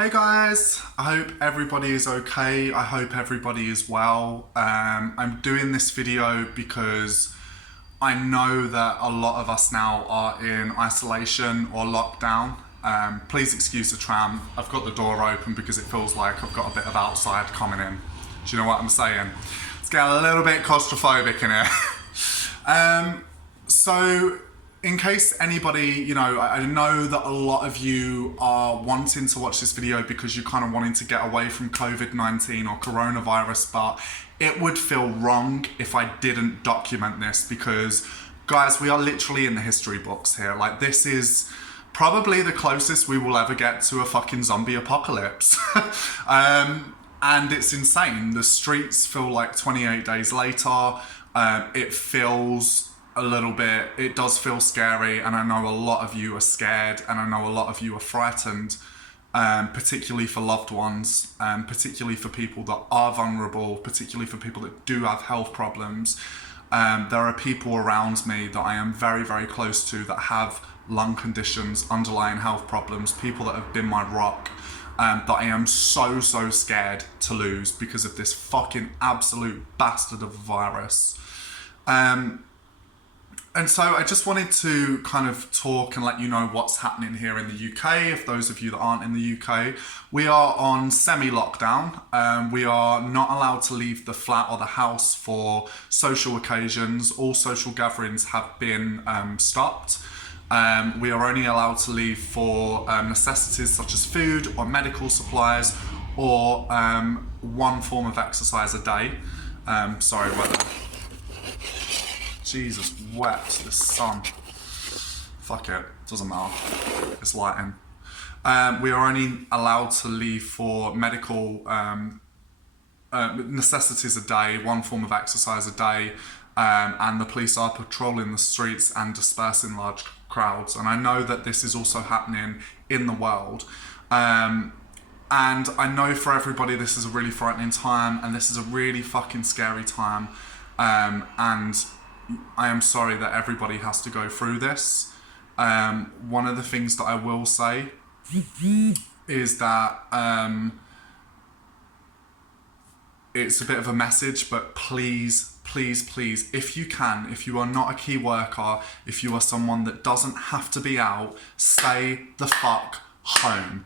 Hey guys, I hope everybody is okay. I hope everybody is well. I'm doing this video because I know that a lot of us now are in isolation or lockdown. Please excuse the tram. I've got the door open because it feels like I've got a bit of outside coming in. Do you know what I'm saying? It's getting a little bit claustrophobic in here. So in case anybody, I know that a lot of you are wanting to watch this video because you're kind of wanting to get away from COVID-19 or coronavirus, but it would feel wrong if I didn't document this because, guys, we are literally in the history books here. Like, this is probably the closest we will ever get to a fucking zombie apocalypse. And it's insane. The streets feel like 28 days later. It feels it does feel scary, and I know a lot of you are scared, and I know a lot of you are frightened, particularly for loved ones, particularly for people that are vulnerable, particularly for people that do have health problems. There are people around me that I am very, very close to that have lung conditions, underlying health problems, people that have been my rock, that I am so scared to lose because of this fucking absolute bastard of a virus. And so I just wanted to kind of talk and let you know what's happening here in the UK. If those of you that aren't in the UK, we are on semi-lockdown. We are not allowed to leave the flat or the house for social occasions. All social gatherings have been stopped. We are only allowed to leave for necessities such as food or medical supplies or one form of exercise a day. Sorry, weather. Jesus wept, the sun. Fuck it, doesn't matter. It's lighting. We are only allowed to leave for medical necessities a day, one form of exercise a day, and the police are patrolling the streets and dispersing large crowds. And I know that this is also happening in the world. And I know for everybody this is a really frightening time, and this is a really fucking scary time. And I am sorry that everybody has to go through this. One of the things that I will say is that it's a bit of a message, but please, if you can, if you are not a key worker, if you are someone that doesn't have to be out, stay the fuck home.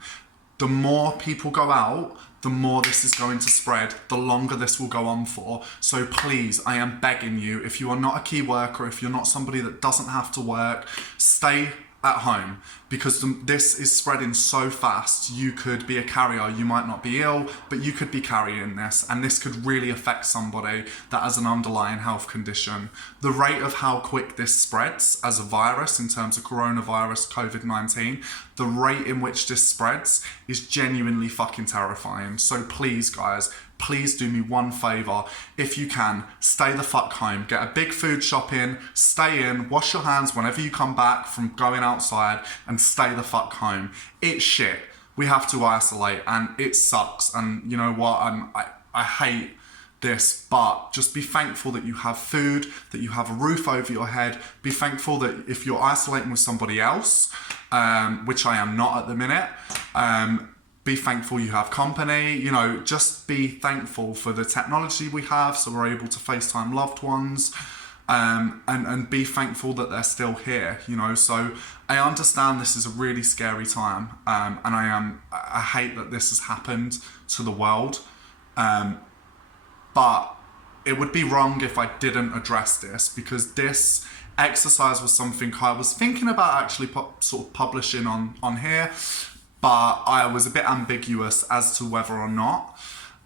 The more people go out, the more this is going to spread, the longer this will go on for. So please, I am begging you, if you are not a key worker, if you're not somebody that doesn't have to work, stay at home, because this is spreading so fast. You could be a carrier, you might not be ill, but you could be carrying this, and this could really affect somebody that has an underlying health condition. The rate of how quick this spreads as a virus, in terms of coronavirus, COVID-19, the rate in which this spreads is genuinely fucking terrifying. So please, guys, please do me one favour. If you can, stay the fuck home. Get a big food shop in, stay in, wash your hands whenever you come back from going outside, and stay the fuck home. It's shit. We have to isolate, and it sucks. And you know what? I hate this, but just be thankful that you have food, that you have a roof over your head. Be thankful that if you're isolating with somebody else, which I am not at the minute, be thankful you have company. Just be thankful for the technology we have, so we're able to FaceTime loved ones, and be thankful that they're still here. So I understand this is a really scary time, and I hate that this has happened to the world, but it would be wrong if I didn't address this, because this exercise was something I was thinking about actually sort of publishing on here, but I was a bit ambiguous as to whether or not.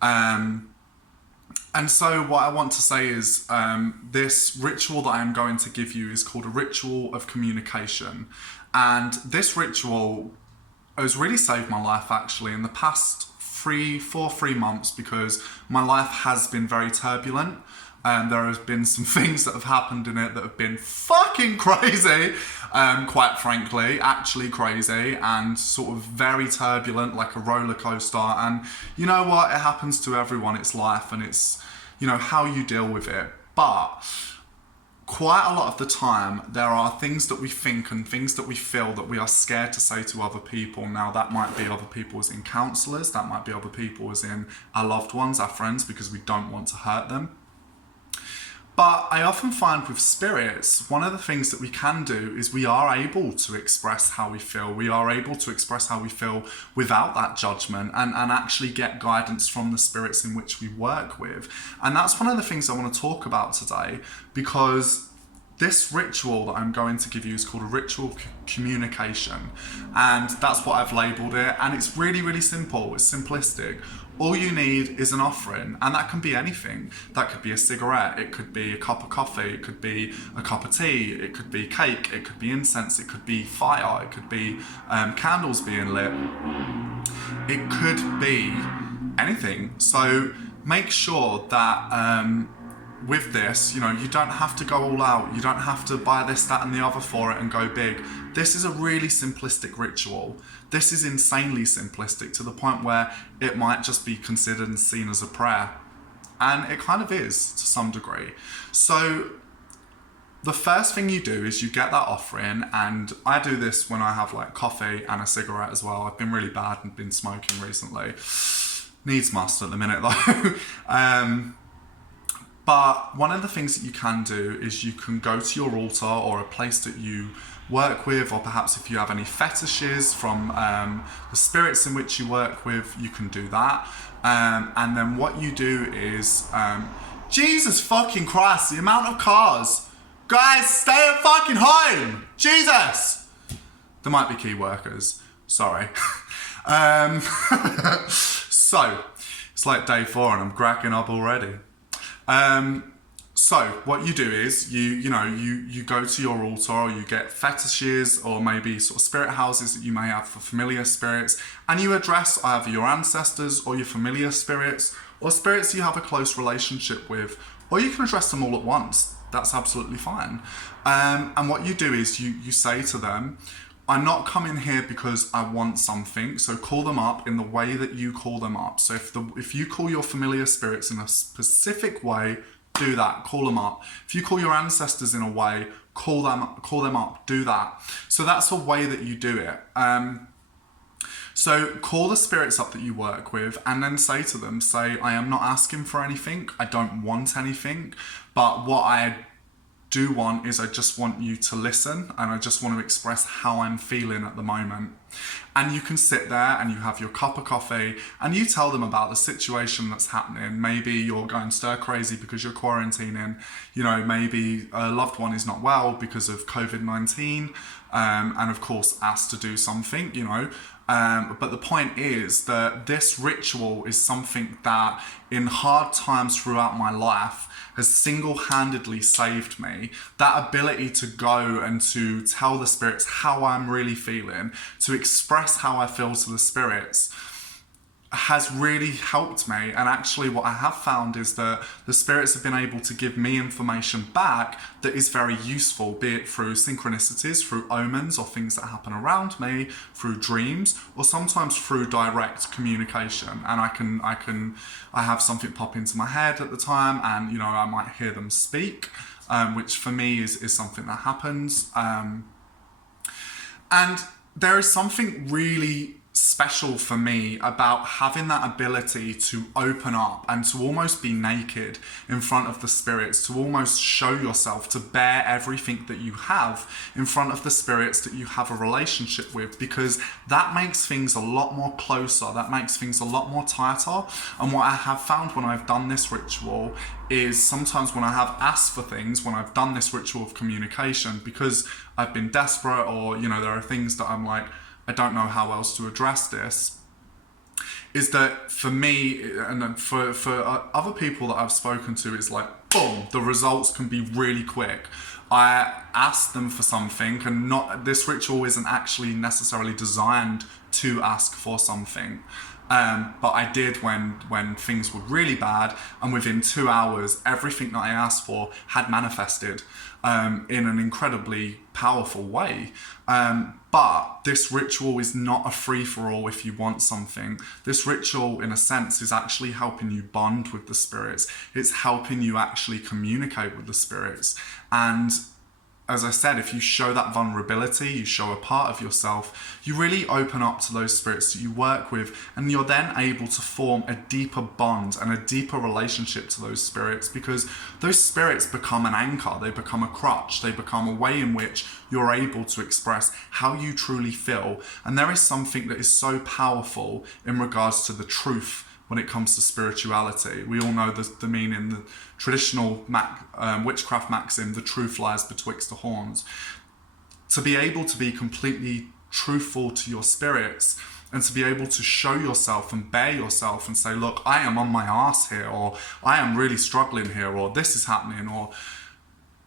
And so what I want to say is this ritual that I'm going to give you is called a ritual of communication. And this ritual has really saved my life, actually, in the past 3 months, because my life has been very turbulent. And there has been some things that have happened in it that have been fucking crazy, quite frankly, actually crazy, and sort of very turbulent, like a roller coaster. And you know what? It happens to everyone. It's life, and it's, how you deal with it. But quite a lot of the time, there are things that we think and things that we feel that we are scared to say to other people. Now, that might be other people as in counsellors, that might be other people as in our loved ones, our friends, because we don't want to hurt them. But I often find with spirits, one of the things that we can do is we are able to express how we feel. We are able to express how we feel without that judgment and actually get guidance from the spirits in which we work with. And that's one of the things I want to talk about today, because this ritual that I'm going to give you is called a ritual communication. And that's what I've labelled it. And it's really, really simple. It's simplistic. All you need is an offering, and that can be anything. That could be a cigarette, it could be a cup of coffee, it could be a cup of tea, it could be cake, it could be incense, it could be fire, it could be candles being lit. It could be anything. So make sure that with this, you don't have to go all out. You don't have to buy this, that, and the other for it and go big. This is a really simplistic ritual. This is insanely simplistic to the point where it might just be considered and seen as a prayer. And it kind of is to some degree. So the first thing you do is you get that offering, and I do this when I have like coffee and a cigarette as well. I've been really bad and been smoking recently. Needs must at the minute though. But one of the things that you can do is you can go to your altar or a place that you work with, or perhaps if you have any fetishes from the spirits in which you work with, you can do that. And then what you do is, Jesus fucking Christ, the amount of cars. Guys, stay at fucking home. Jesus. There might be key workers. Sorry. So, it's like day 4 and I'm cracking up already. So what you do is you go to your altar, or you get fetishes or maybe sort of spirit houses that you may have for familiar spirits, and you address either your ancestors or your familiar spirits or spirits you have a close relationship with, or you can address them all at once. That's absolutely fine. And what you do is you say to them, I'm not coming here because I want something, so call them up in the way that you call them up. So if you call your familiar spirits in a specific way, do that, call them up. If you call your ancestors in a way, call them up, do that. So that's a way that you do it. So call the spirits up that you work with and then say to them, I am not asking for anything, I don't want anything, but what I do want is I just want you to listen, and I just want to express how I'm feeling at the moment. And you can sit there and you have your cup of coffee and you tell them about the situation that's happening. Maybe you're going stir crazy because you're quarantining. Maybe a loved one is not well because of COVID-19, and of course asked to do something, but the point is that this ritual is something that in hard times throughout my life has single-handedly saved me. That ability to go and to tell the spirits how I'm really feeling, to express how I feel to the spirits, has really helped me. And actually what I have found is that the spirits have been able to give me information back that is very useful, be it through synchronicities, through omens or things that happen around me, through dreams, or sometimes through direct communication. And I have something pop into my head at the time, and I might hear them speak, which for me is something that happens. And there is something really special for me about having that ability to open up and to almost be naked in front of the spirits, to almost show yourself, to bear everything that you have in front of the spirits that you have a relationship with, because that makes things a lot more closer, that makes things a lot more tighter. And what I have found when I've done this ritual is sometimes when I have asked for things, when I've done this ritual of communication, because I've been desperate, or there are things that I'm like, I don't know how else to address this, is that for me and for other people that I've spoken to, it's like, boom, the results can be really quick. I ask them for something, and this ritual isn't actually necessarily designed to ask for something. But I did when things were really bad, and within 2 hours, everything that I asked for had manifested in an incredibly powerful way. But this ritual is not a free-for-all if you want something. This ritual, in a sense, is actually helping you bond with the spirits. It's helping you actually communicate with the spirits. And as I said, if you show that vulnerability, you show a part of yourself, you really open up to those spirits that you work with, and you're then able to form a deeper bond and a deeper relationship to those spirits, because those spirits become an anchor, they become a crutch, they become a way in which you're able to express how you truly feel. And there is something that is so powerful in regards to the truth when it comes to spirituality. We all know the meaning, the traditional witchcraft maxim, the truth lies betwixt the horns. To be able to be completely truthful to your spirits, and to be able to show yourself and bare yourself and say, look, I am on my arse here, or I am really struggling here, or this is happening, or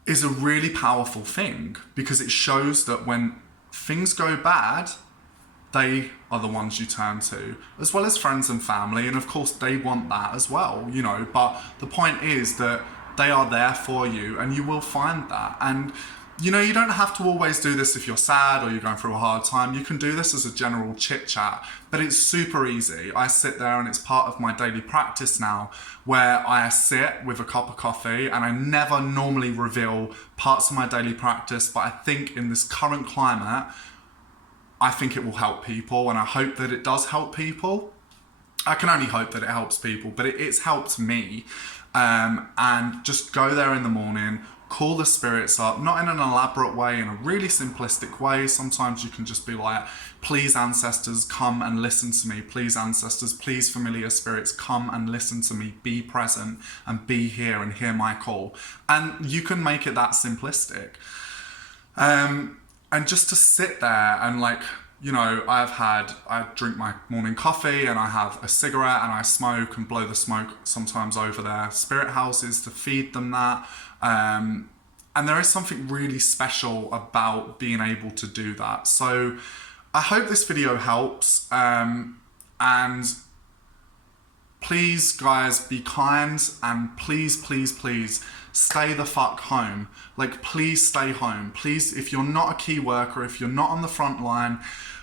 is a really powerful thing, because it shows that when things go bad, they are the ones you turn to, as well as friends and family, and of course they want that as well, you know, but the point is that they are there for you, and you will find that. And you know, you don't have to always do this if you're sad or you're going through a hard time. You can do this as a general chit chat, but it's super easy. I sit there, and it's part of my daily practice now, where I sit with a cup of coffee, and I never normally reveal parts of my daily practice, but I think in this current climate, I think it will help people, and I hope that it does help people. I can only hope that it helps people, but it's helped me. And just go there in the morning, call the spirits up, not in an elaborate way, in a really simplistic way. Sometimes you can just be like, please ancestors, come and listen to me. Please ancestors, please familiar spirits, come and listen to me. Be present and be here and hear my call. And you can make it that simplistic. And just to sit there and, like, you know, I drink my morning coffee, and I have a cigarette, and I smoke and blow the smoke sometimes over their spirit houses to feed them that. And there is something really special about being able to do that. So I hope this video helps. And please, guys, be kind, and please, please, please stay the fuck home. Like, please stay home. Please, if you're not a key worker, if you're not on the front line,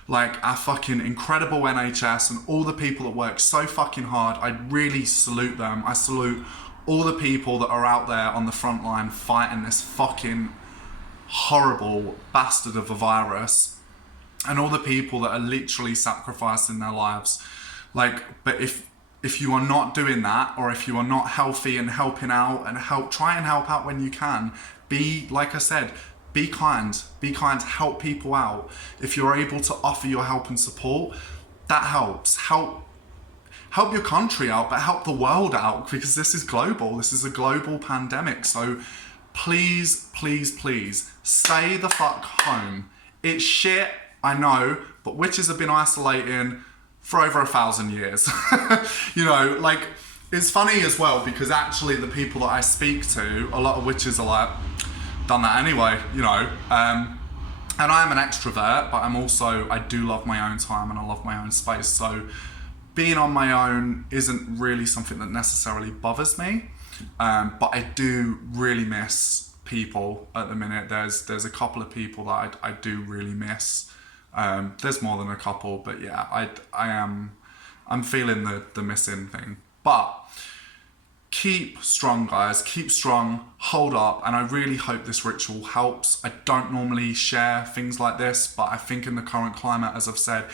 like our fucking incredible NHS and all the people that work so fucking hard, I really salute them. I salute all the people that are out there on the front line fighting this fucking horrible bastard of a virus, and all the people that are literally sacrificing their lives. Like, but if you are not doing that, or if you are not healthy and helping out and try and help out when you can, like I said, be kind, help people out. If you're able to offer your help and support, that helps. Help your country out, but help the world out, because this is global. This is a global pandemic. So please, please, please stay the fuck home. It's shit, I know, but witches have been isolating for over 1,000 years. You know, like, it's funny as well, because actually the people that I speak to, a lot of witches are like, done that anyway, you know. And I am an extrovert, but I do love my own time, and I love my own space. So being on my own isn't really something that necessarily bothers me. But I do really miss people at the minute. There's a couple of people that I do really miss. There's more than a couple, but yeah, I'm feeling the missing thing. But keep strong, guys, keep strong, hold up, and I really hope this ritual helps. I don't normally share things like this, but I think in the current climate, as I've said,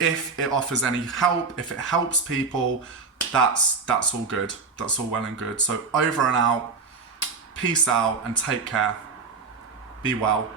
if it offers any help, if it helps people, that's all good. That's all well and good. So over and out, peace out, and take care. Be well.